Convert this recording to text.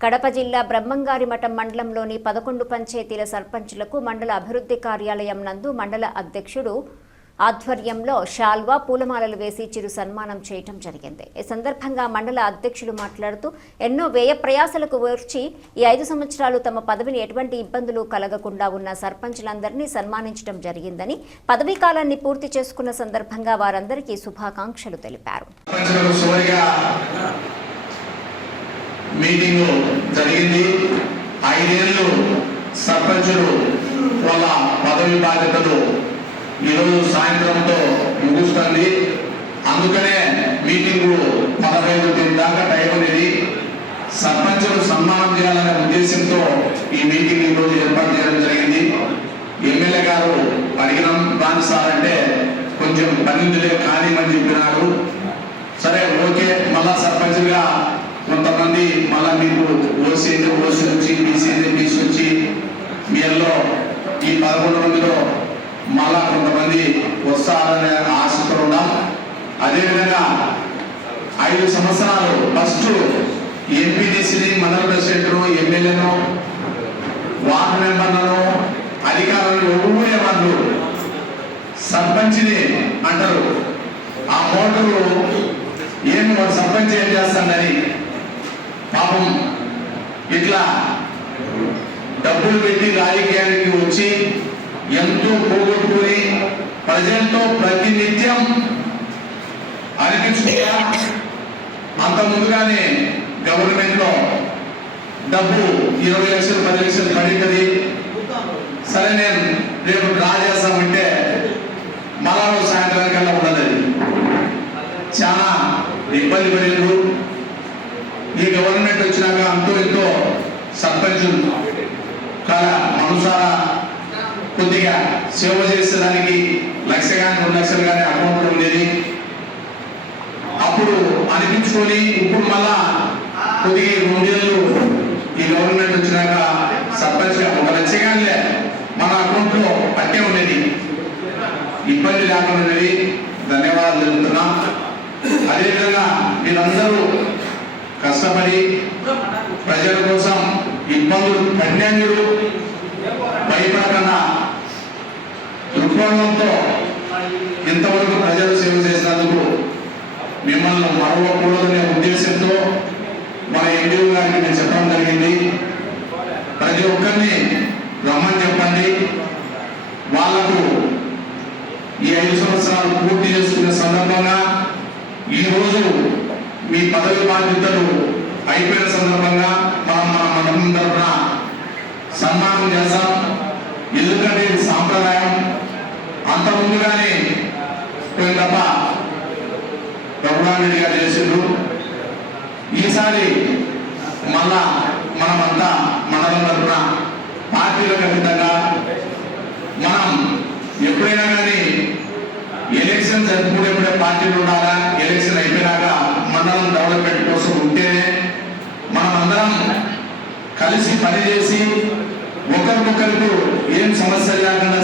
కడప జిల్లా బ్రహ్మంగారిమఠం మండలంలోని 11 పంచాయతీల సర్పంచులకు మండల అభివృద్ధి కార్యాలయం నందు మండల అధ్యక్షుడు ఆధ్వర్యంలో శాల్వా పూలమాలలు వేసి చిరు సన్మానం చేయడం జరిగింది. ఈ సందర్భంగా మండల అధ్యక్షుడు మాట్లాడుతూ ఎన్నో వ్యయ ప్రయాసలకు ఓర్చి ఈ 5 సంవత్సరాలు తమ పదవిని ఎటువంటి ఇబ్బందులు కలగకుండా ఉన్న సర్పంచులందరినీ సన్మానించడం జరిగిందని, పదవీ కాలాన్ని పూర్తి చేసుకున్న సందర్భంగా వారందరికీ శుభాకాంక్షలు తెలిపారు. మీటింగ్ జరిగింది. 5 ఏళ్ళు సర్పంచులు వాళ్ళ పదవి బాధ్యతలు ఈరోజు సాయంత్రంతో ముగుస్తుంది. అందుకనే మీటింగ్ 15 తేదీ దాకా టైం అనేది సర్పంచులు సన్మానం చేయాలనే ఉద్దేశంతో ఈ మీటింగ్ ఈరోజు ఏర్పాటు చేయడం జరిగింది. ఎమ్మెల్యే గారు అడిగిన దాని సార్ అంటే కొంచెం పన్నెండులే కానిమని చెప్పినారు. సరే ఓకే, మళ్ళా సర్పంచ్గా కొంతమంది మళ్ళా మీకు ఓసీ నుంచి బీసీ తీసుకొచ్చి మీలో ఈ 11 మందిలో మళ్ళా కొంతమంది వస్తారనే ఆశతో ఉన్నాం. అదేవిధంగా 5 సంవత్సరాలు ఫస్ట్ ఎంపీటీసీని, మండల ప్రెసిడెంట్ను, ఎమ్మెల్యేను, వార్డు మెంబర్లను, అధికారులను ఎవరే వాళ్ళు సర్పంచ్ని అంటారు. ఆ ఓటరు ఏం సర్పంచ్ ఏం చేస్తాడని పాపం ఇట్లా డబ్బులు పెట్టి రాజకీయానికి వచ్చి ఎంతో పోగొట్టుకుని ప్రజలతో ప్రతినిత్యం అనిపించుకుంటా అంత ముందుగానే గవర్నమెంట్ లో డబ్బు 20 లక్షలు 10 లక్షలు పడింది. సరే నేను రేపు డ్రా చేస్తామంటే మళ్ళా సాయంత్రానికల్లా ఉండదు. చాలా ఇబ్బంది పడేది. ఈ గవర్నమెంట్ వచ్చినాక అంతో ఎంతో సర్పంచులు మనసారా కొద్దిగా సేవ చేసేదానికి 1 లక్ష కానీ 2 లక్షలు కానీ అకౌంట్లో ఉండేది. అప్పుడు అనిపించుకొని ఇప్పుడు మళ్ళా కొద్దిగా 2 ఏళ్ళు ఈ గవర్నమెంట్ వచ్చినాక సర్పంచ్గా 1 లక్ష కానీ మన అకౌంట్లో పట్టే ఉండేది. ఇబ్బంది లేకుండా ఉండేది. ధన్యవాదాలు తెలుపుతున్నా. అదేవిధంగా మీరందరూ కష్టపడి ప్రజల కోసం ఇబ్బందులు కన్యాన్యులు భయపడకుండా దృక్కోణంతో ఇంతవరకు ప్రజలు సేవ చేసినందుకు మిమ్మల్ని మరవకూడదనే ఉద్దేశంతో మన ఎండిఓ గారికి నేను చెప్పడం జరిగింది. ప్రతి ఒక్కరిని రమ్మని చెప్పండి. వాళ్లకు ఈ 5 సంవత్సరాలు పూర్తి చేసుకునే సందర్భంగా ఈరోజు మీ పదవి బాధ్యతలు అయిపోయిన సందర్భంగా మనం మన మండలం తరఫున సన్మానం చేస్తాం. ఎందుకంటే ఇది సాంప్రదాయం. అంత ముందుగానే తప్ప రఘురామరెడ్డి గారు చేసిండ్రు. ఈసారి మళ్ళా మనమంతా మండలం తరఫున పార్టీలకు అతీతంగా మనం ఎప్పుడైనా కానీ ఎలక్షన్ జరుపుకునేప్పుడే పార్టీలు ఉండాలా. ఎలక్షన్ అయిపోయినాక మండలం డెవలప్మెంట్ కోసం ఉంటేనే మనమందరం కలిసి పనిచేసి ఒకరికొకరికి ఏం సమస్య లేకుండా